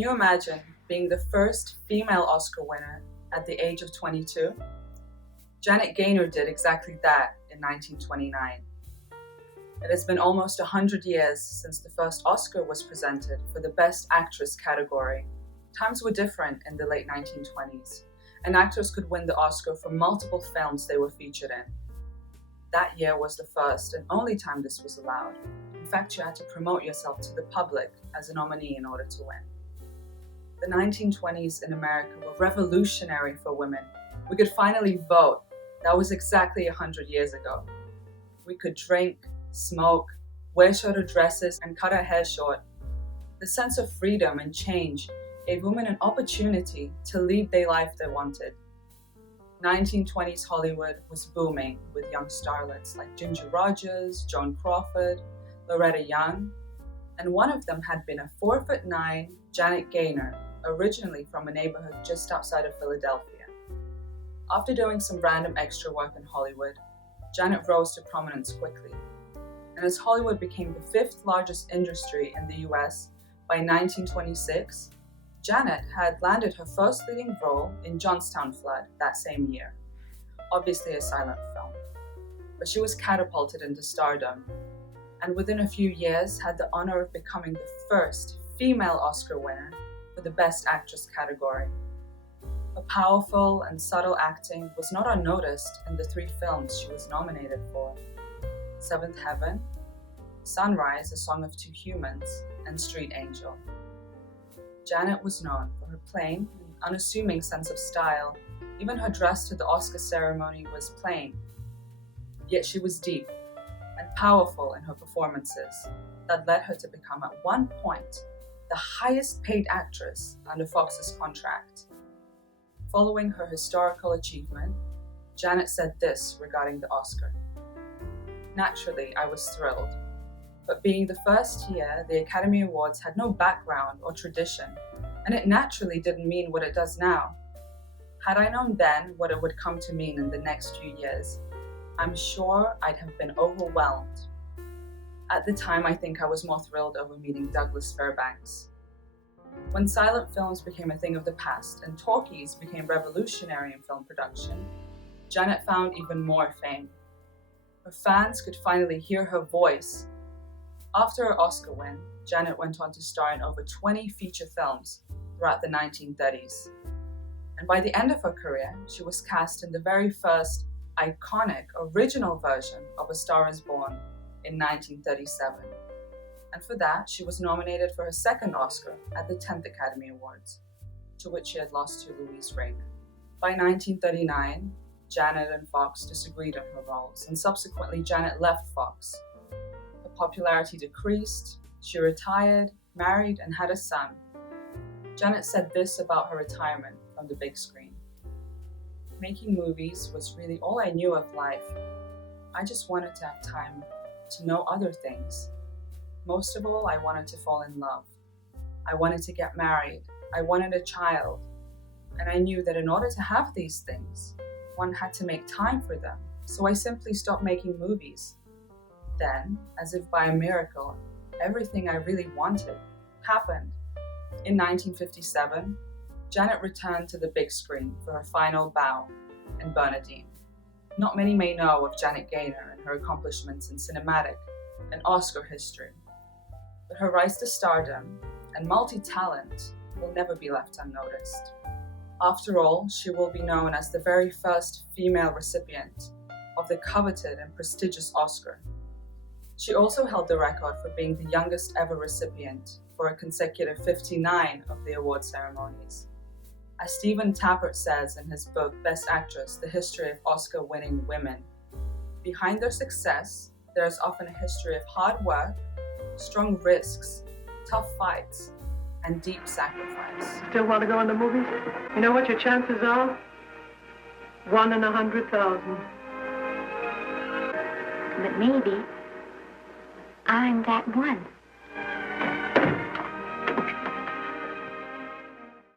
you imagine being the first female Oscar winner at the age of 22? Janet Gaynor did exactly that in 1929. It has been almost 100 years since the first Oscar was presented for the Best Actress category. Times were different in the late 1920s, and actors could win the Oscar for multiple films they were featured in. That year was the first and only time this was allowed. In fact, you had to promote yourself to the public as a nominee in order to win. The 1920s in America were revolutionary for women. We could finally vote. That was exactly 100 years ago. We could drink, smoke, wear shorter dresses, and cut our hair short. The sense of freedom and change gave women an opportunity to lead the life they wanted. 1920s Hollywood was booming with young starlets like Ginger Rogers, Joan Crawford, Loretta Young, and one of them had been a 4'9" Janet Gaynor, originally from a neighborhood just outside of Philadelphia. After doing some random extra work in Hollywood, Janet rose to prominence quickly. And as Hollywood became the fifth largest industry in the US by 1926, Janet had landed her first leading role in Johnstown Flood that same year, obviously a silent film. But she was catapulted into stardom, and within a few years had the honor of becoming the first female Oscar winner for the Best Actress category. Her powerful and subtle acting was not unnoticed in the three films she was nominated for: Seventh Heaven, Sunrise, A Song of Two Humans, and Street Angel. Janet was known for her plain and unassuming sense of style. Even her dress to the Oscar ceremony was plain. Yet she was deep and powerful in her performances that led her to become at one point the highest paid actress under Fox's contract. Following her historical achievement, Janet said this regarding the Oscar: "Naturally, I was thrilled. But being the first year, the Academy Awards had no background or tradition, and it naturally didn't mean what it does now. Had I known then what it would come to mean in the next few years, I'm sure I'd have been overwhelmed. At the time, I think I was more thrilled over meeting Douglas Fairbanks." When silent films became a thing of the past and talkies became revolutionary in film production, Janet found even more fame. Her fans could finally hear her voice. After her Oscar win, Janet went on to star in over 20 feature films throughout the 1930s. And by the end of her career, she was cast in the very first iconic original version of A Star is Born in 1937. And for that, she was nominated for her second Oscar at the 10th Academy Awards, to which she had lost to Louise Rayner. By 1939, Janet and Fox disagreed on her roles, and subsequently Janet left Fox. Her popularity decreased, she retired, married, and had a son. Janet said this about her retirement from the big screen: "Making movies was really all I knew of life. I just wanted to have time to know other things. Most of all, I wanted to fall in love. I wanted to get married. I wanted a child. And I knew that in order to have these things, one had to make time for them. So I simply stopped making movies. Then, as if by a miracle, everything I really wanted happened." In 1957, Janet returned to the big screen for her final bow in Bernadine. Not many may know of Janet Gaynor and her accomplishments in cinematic and Oscar history, but her rise to stardom and multi-talent will never be left unnoticed. After all, she will be known as the very first female recipient of the coveted and prestigious Oscar. She also held the record for being the youngest ever recipient for a consecutive 59 of the award ceremonies. As Stephen Tappert says in his book Best Actress: The History of Oscar-Winning Women, behind their success, there is often a history of hard work, strong risks, tough fights, and deep sacrifice. Still want to go in the movies? You know what your chances are? 1 in 100,000. But maybe I'm that one.